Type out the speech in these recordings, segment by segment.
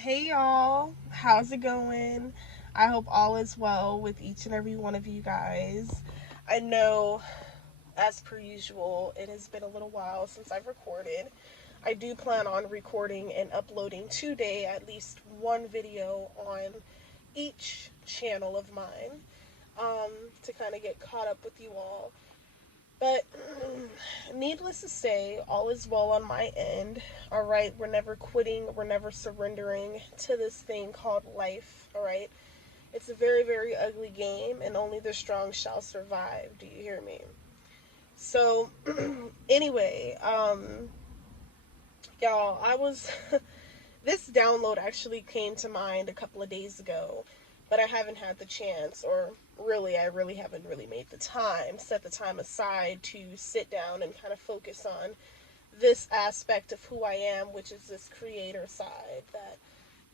Hey y'all, how's it going? I hope all is well with each and every one of you guys. I know, as per usual, it has been a little while since I've recorded. I do plan on recording and uploading today at least one video on each channel of mine to kind of get caught up with you all. But needless to say, all is well on my end. All right, we're never quitting, we're never surrendering to this thing called life. All right, it's a very, very ugly game, and only the strong shall survive. Do you hear me? So, anyway, y'all, I was this download actually came to mind a couple of days ago, but I haven't had the chance, or really, I really haven't really made the time, set the time aside to sit down and kind of focus on this aspect of who I am, which is this creator side that,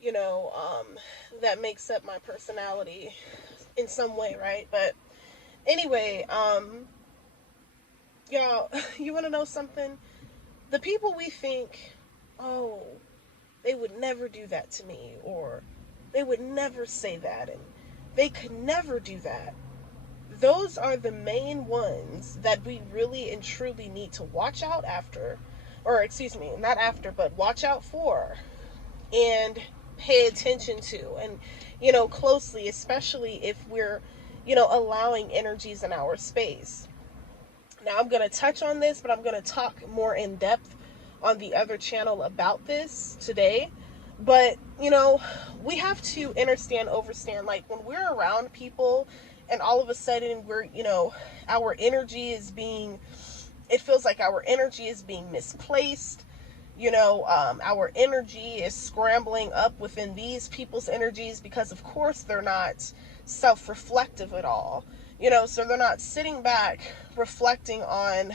you know, that makes up my personality in some way, right? But anyway, y'all, you want to know something? The people we think, oh, they would never do that to me, or they would never say that, and they could never do that. Those are the main ones that we really and truly need to watch out after, or excuse me, not after, but watch out for and pay attention to, and, closely, especially if we're, allowing energies in our space. Now, I'm going to touch on this, but I'm going to talk more in depth on the other channel about this today. But, we have to understand, overstand, like when we're around people and all of a sudden we're, our energy is being, it feels like our energy is being misplaced. Our energy is scrambling up within these people's energies because, of course, they're not self reflective at all. So they're not sitting back reflecting on,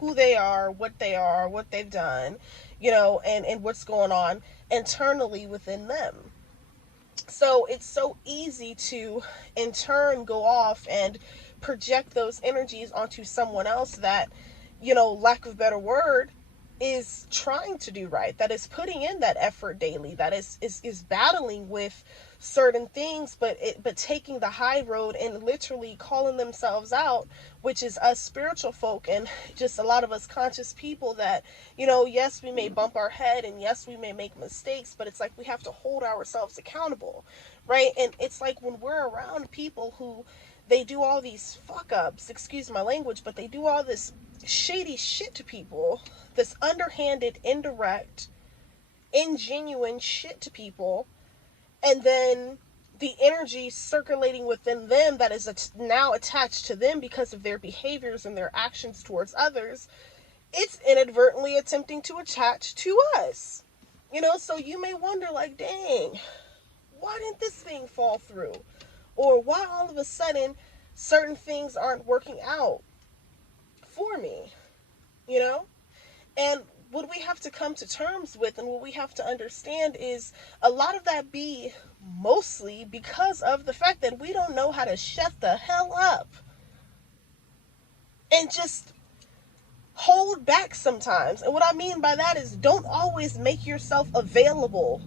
who they are, what they've done, and what's going on internally within them. So it's so easy to, in turn, go off and project those energies onto someone else that, lack of a better word, is trying to do right, that is putting in that effort daily, that is battling with certain things, but taking the high road and literally calling themselves out, which is us spiritual folk and just a lot of us conscious people that, yes, we may bump our head and yes, we may make mistakes, but it's like we have to hold ourselves accountable, right? And it's like when we're around people who they do all these fuck ups, excuse my language, but they do all this shady shit to people, this underhanded, indirect, ingenuine shit to people, and then the energy circulating within them that is now attached to them because of their behaviors and their actions towards others, it's inadvertently attempting to attach to us. So you may wonder, like, dang, why didn't this thing fall through? Or why all of a sudden certain things aren't working out for me, you know? And what we have to come to terms with and what we have to understand is a lot of that be mostly because of the fact that we don't know how to shut the hell up and just hold back sometimes. And what I mean by that is don't always make yourself available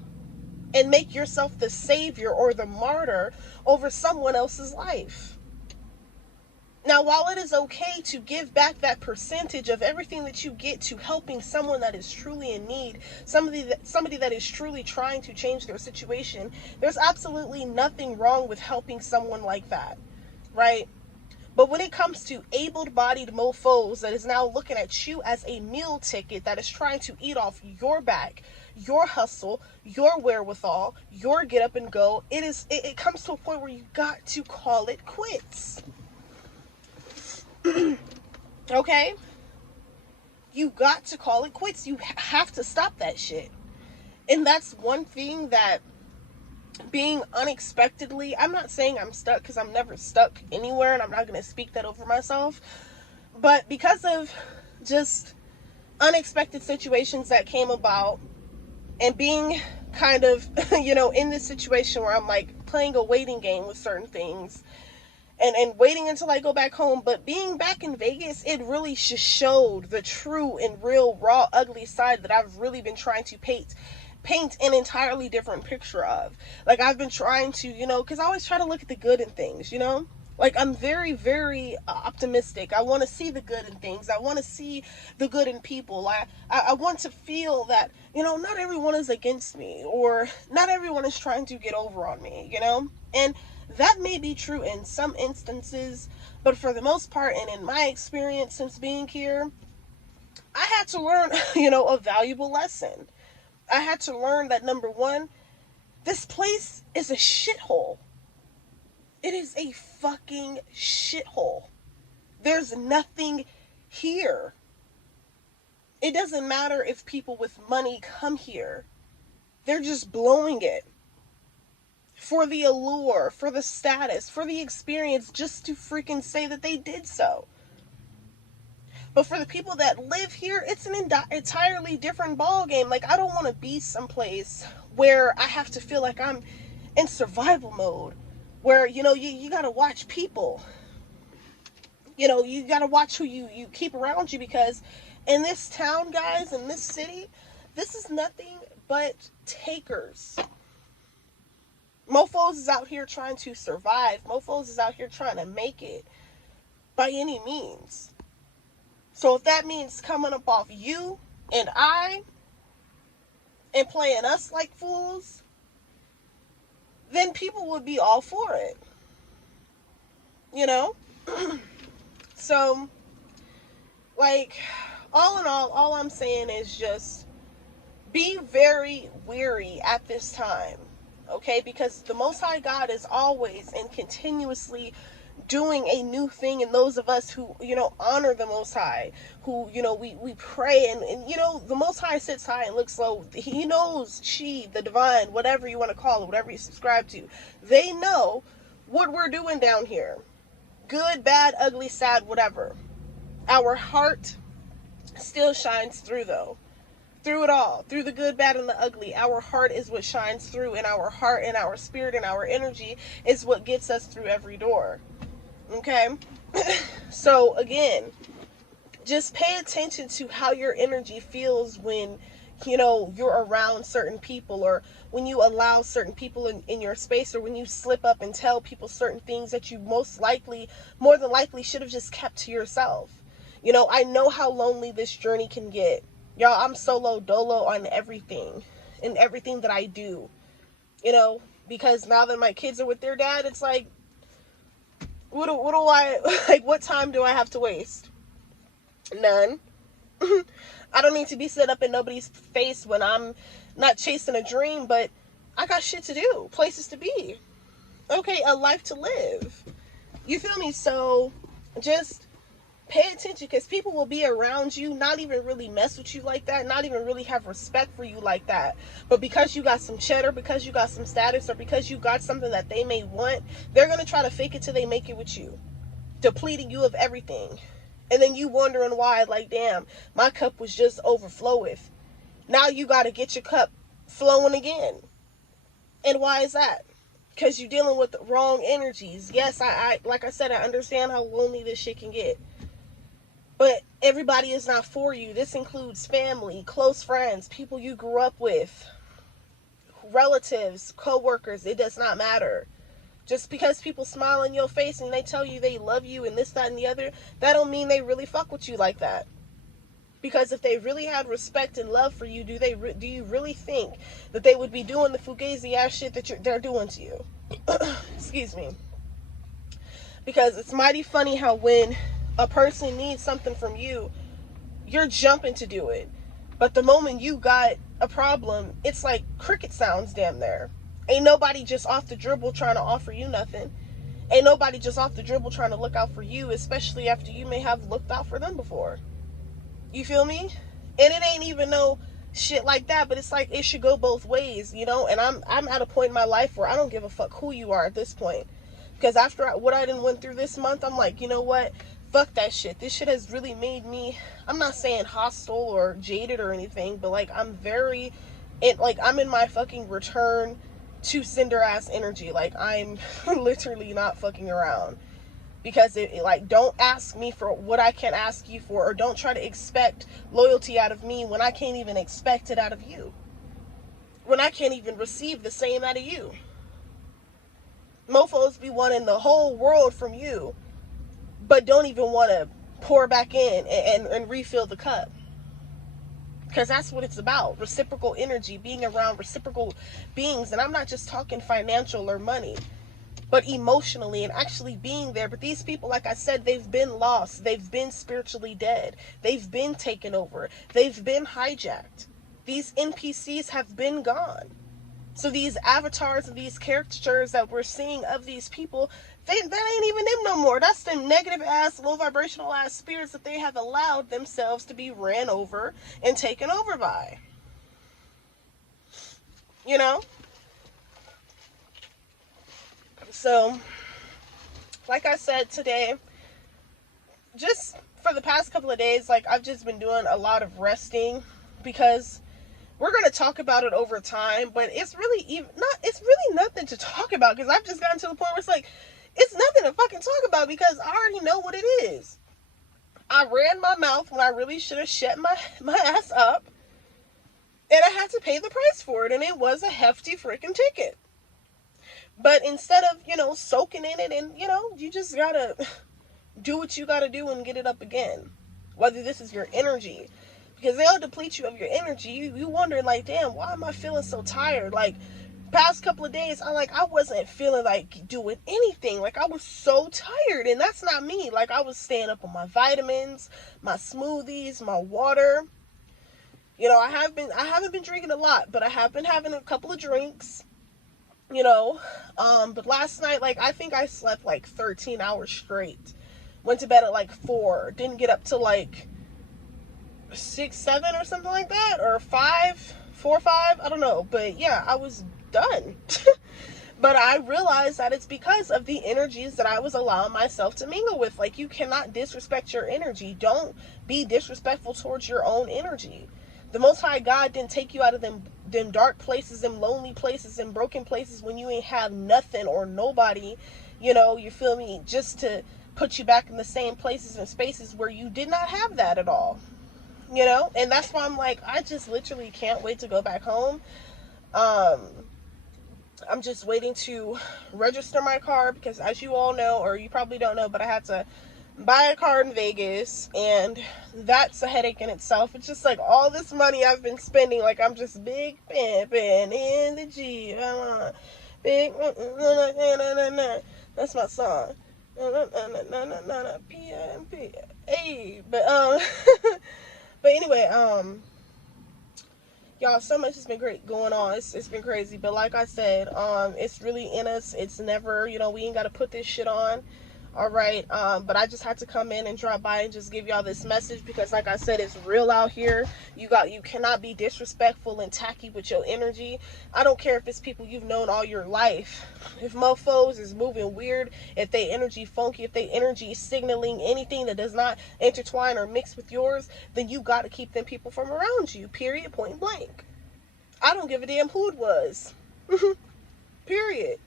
and make yourself the savior or the martyr over someone else's life. Now, while it is okay to give back that percentage of everything that you get to helping someone that is truly in need, somebody that is truly trying to change their situation, there's absolutely nothing wrong with helping someone like that, right? But when it comes to able-bodied mofos that is now looking at you as a meal ticket that is trying to eat off your back, your hustle, your wherewithal, your get up and go, it comes to a point where you got to call it quits. Okay? You got to call it quits. You have to stop that shit. And that's one thing that being unexpectedly, I'm not saying I'm stuck because I'm never stuck anywhere and I'm not going to speak that over myself. But because of just unexpected situations that came about and being kind of, in this situation where I'm like playing a waiting game with certain things, and waiting until I go back home. But being back in Vegas, it really just showed the true and real, raw, ugly side that I've really been trying to paint paint an entirely different picture of. Like, I've been trying to, because I always try to look at the good in things, Like, I'm very, very optimistic. I want to see the good in things. I want to see the good in people. I want to feel that, not everyone is against me, or not everyone is trying to get over on me, And that may be true in some instances, but for the most part, and in my experience since being here, I had to learn, a valuable lesson. I had to learn that, number one, this place is a shithole. It is a fucking shithole. There's nothing here. It doesn't matter if people with money come here. They're just blowing it for the allure, for the status, for the experience, just to freaking say that they did so. But for the people that live here, it's an entirely different ball game. Like, I don't want to be someplace where I have to feel like I'm in survival mode, where, you got to watch people. You got to watch who you keep around you, because in this town, guys, in this city, this is nothing but takers. Mofos is out here trying to survive. Mofos is out here trying to make it by any means. So if that means coming up off you and I and playing us like fools, then people would be all for it. So, like, all in all I'm saying is just be very weary at this time, okay? Because the Most High God is always and continuously doing a new thing in those of us who, honor the Most High, who, we pray, and the Most High sits high and looks low. He knows, the divine, whatever you want to call it, whatever you subscribe to, they know what we're doing down here. Good, bad, ugly, sad, whatever. Our heart still shines through, though. Through it all. Through the good, bad, and the ugly. Our heart is what shines through, and our heart and our spirit and our energy is what gets us through every door. Okay? So, again, just pay attention to how your energy feels when, you're around certain people, or when you allow certain people in your space, or when you slip up and tell people certain things that you more than likely should have just kept to yourself. I know how lonely this journey can get. Y'all, I'm solo dolo on everything, and everything that I do, because now that my kids are with their dad, it's like, what do I, like, what time do I have to waste? None. I don't need to be set up in nobody's face when I'm not chasing a dream, but I got shit to do, places to be, okay, a life to live. You feel me? So just pay attention, because people will be around you, not even really mess with you like that, not even really have respect for you like that. But because you got some cheddar, because you got some status, or because you got something that they may want, they're going to try to fake it till they make it with you, depleting you of everything. And then you wondering why, like, damn, my cup was just overfloweth. Now you got to get your cup flowing again. And why is that? Because you're dealing with the wrong energies. Yes, I like I said, I understand how lonely this shit can get. But everybody is not for you. This includes family, close friends, people you grew up with, relatives, co-workers. It does not matter. Just because people smile in your face and they tell you they love you and this, that, and the other, that don't mean they really fuck with you like that. Because if they really had respect and love for you, do you really think that they would be doing the fugazi ass shit that they're doing to you? Excuse me. Because it's mighty funny how when a person needs something from you, you're jumping to do it. But the moment you got a problem, it's like cricket sounds damn there. Ain't nobody just off the dribble trying to offer you nothing. Ain't nobody just off the dribble trying to look out for you, especially after you may have looked out for them before. You feel me? And it ain't even no shit like that, but it's like it should go both ways, And I'm at a point in my life where I don't give a fuck who you are at this point. Because after what I done went through this month, I'm like, you know what? Fuck that shit. This shit has really made me, I'm not saying hostile or jaded or anything, but like I'm in my fucking return to cinder ass energy. Like, I'm literally not fucking around. Because don't ask me for what I can't ask you for, or don't try to expect loyalty out of me when I can't even expect it out of you. when I can't even receive the same out of you? Mofos be wanting the whole world from you, but don't even want to pour back in and refill the cup. Because that's what it's about. Reciprocal energy, being around reciprocal beings. And I'm not just talking financial or money, but emotionally and actually being there. But these people, like I said, they've been lost. They've been spiritually dead. They've been taken over. They've been hijacked. These NPCs have been gone. So these avatars and these caricatures that we're seeing of these people, that ain't even them no more. That's them negative ass, low vibrational ass spirits that they have allowed themselves to be ran over and taken over by. You know? So, like I said today, just for the past couple of days, like I've just been doing a lot of resting, because we're going to talk about it over time, but it's really nothing to talk about, because I've just gotten to the point where it's like, it's nothing to fucking talk about, because I already know what it is. I ran my mouth when I really should have shut my ass up, and I had to pay the price for it, and it was a hefty freaking ticket. But instead of, soaking in it, and, you just gotta do what you gotta do and get it up again. Whether this is your energy, because they'll deplete you of your energy. You wonder, like, damn, why am I feeling so tired? Like, past couple of days, I wasn't feeling like doing anything. Like, I was so tired, and that's not me. Like, I was staying up on my vitamins, my smoothies, my water. I haven't been drinking a lot, but I have been having a couple of drinks. But last night, like, I think I slept like 13 hours straight. Went to bed at like 4. Didn't get up till like 6, 7 or something like that, or 5, 4, 5, I don't know, but yeah, I was done. But I realized that it's because of the energies that I was allowing myself to mingle with. Like, you cannot disrespect your energy. Don't be disrespectful towards your own energy. The Most High God didn't take you out of them dark places, them lonely places, and broken places when you ain't have nothing or nobody, you feel me, just to put you back in the same places and spaces where you did not have that at all. And that's why I'm like, I just literally can't wait to go back home. I'm just waiting to register my car, because as you all know, or you probably don't know, but I had to buy a car in Vegas, and that's a headache in itself. It's just like all this money I've been spending, like I'm just big pimping in the G. Big, that's my song. PMP. Hey, but but anyway, y'all, so much has been great going on. It's been crazy, but like I said, it's really in us. It's never, we ain't got to put this shit on. All right, but I just had to come in and drop by and just give y'all this message, because like I said, it's real out here. You cannot be disrespectful and tacky with your energy. I don't care if it's people you've known all your life. If mofos is moving weird, if they energy funky, if they energy signaling anything that does not intertwine or mix with yours, then you got to keep them people from around you, period, point blank. I don't give a damn who it was. Period.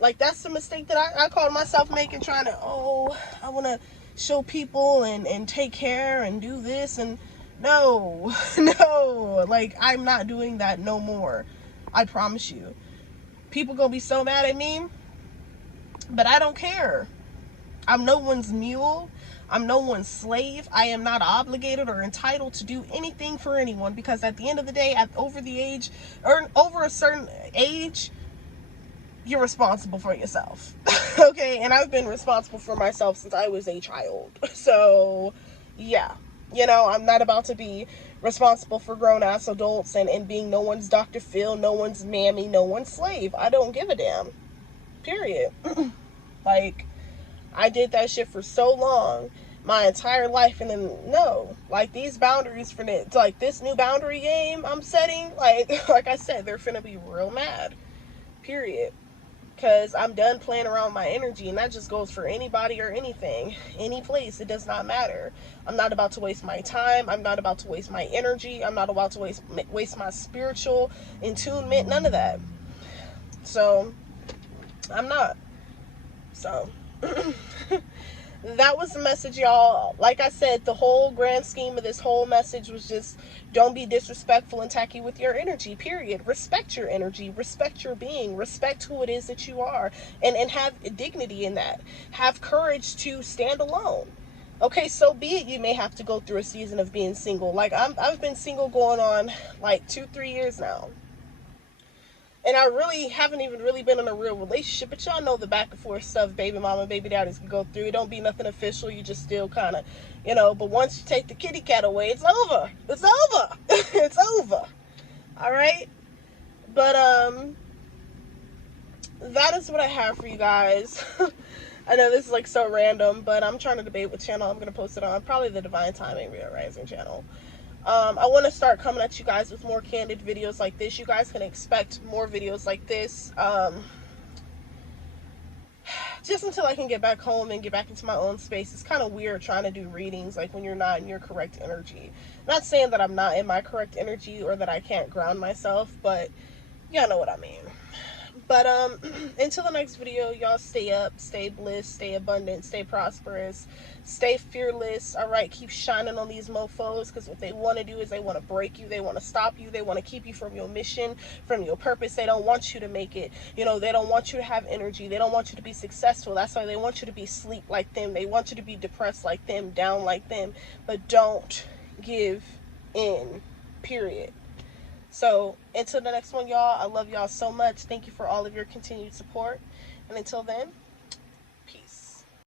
Like, that's the mistake that I called myself making, trying to, I want to show people and take care and do this, and no, like, I'm not doing that no more. I promise you. People gonna be so mad at me, but I don't care. I'm no one's mule. I'm no one's slave. I am not obligated or entitled to do anything for anyone, because at the end of the day, over a certain age, you're responsible for yourself. Okay, and I've been responsible for myself since I was a child. So yeah, I'm not about to be responsible for grown-ass adults and being no one's Dr. Phil, no one's mammy, no one's slave. I don't give a damn, period. Like, I did that shit for so long, my entire life, and then no, like, these boundaries for like this new boundary game I'm setting, like I said, they're finna be real mad, period. Because I'm done playing around with my energy, and that just goes for anybody or anything, any place. It does not matter. I'm not about to waste my time. I'm not about to waste my energy. I'm not about to waste my spiritual attunement. None of that. So I'm not. So that was the message, y'all. Like I said, the whole grand scheme of this whole message was just don't be disrespectful and tacky with your energy, period. Respect your energy, respect your being, respect who it is that you are, and have dignity in that. Have courage to stand alone. Okay, so be it. You may have to go through a season of being single. Like I've been single going on like 2-3 years now. And I really haven't even really been in a real relationship, but y'all know the back and forth stuff baby mama, baby daddies can go through. It don't be nothing official. You just still kind of, but once you take the kitty cat away, it's over. It's over. It's over. All right? But, that is what I have for you guys. I know this is like so random, but I'm trying to debate what channel I'm going to post it on. Probably the Divine Timing Real Rising channel. I want to start coming at you guys with more candid videos like this. You guys can expect more videos like this. Just until I can get back home and get back into my own space. It's kind of weird trying to do readings like when you're not in your correct energy. Not saying that I'm not in my correct energy or that I can't ground myself, but y'all know what I mean. But until the next video, y'all stay up, stay bliss, stay abundant, stay prosperous, stay fearless. All right, keep shining on these mofos, because what they want to do is they want to break you, they want to stop you, they want to keep you from your mission, from your purpose. They don't want you to make it. They don't want you to have energy. They don't want you to be successful. That's why they want you to be sleep like them. They want you to be depressed like them, down like them. But don't give in, period. So until the next one, y'all, I love y'all so much. Thank you for all of your continued support. And until then,